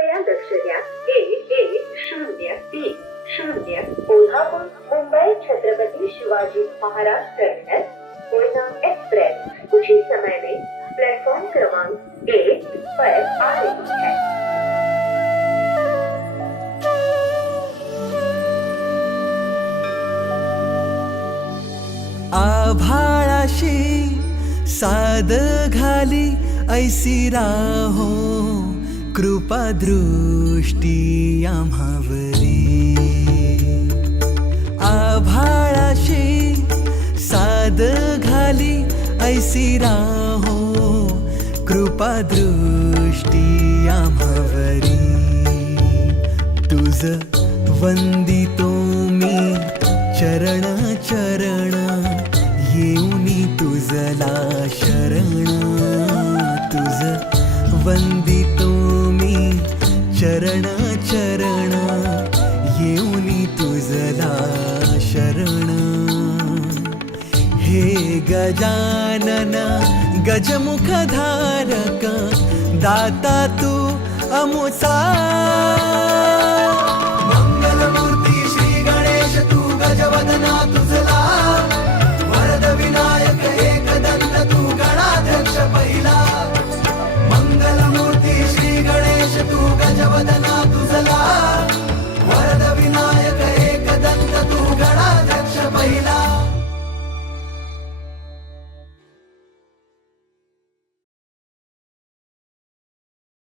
कृपया लक्ष द्या एक एक शून्य तीन शून्य कोल्हापूर मुंबई छत्रपति शिवाजी महाराज टर्मिनस कोयना एक्सप्रेस, कुछ ही समय में प्लेटफॉर्म क्रमांक एक पर आ रही है। आभाळाशी साद घाली ऐसी राहो कृपादृष्टी आम्हावरी. आभाळाशी साद घाली ऐसी राहो. कृपादृष्टी आम्हावरी. तुझ वंदितो मी चरण चरण येऊनी तुझला शरण. तुझ वंदितो चरण चरण येऊनी तुझला शरण. हे गजानन गजमुखधारक दाता तू अमुसा.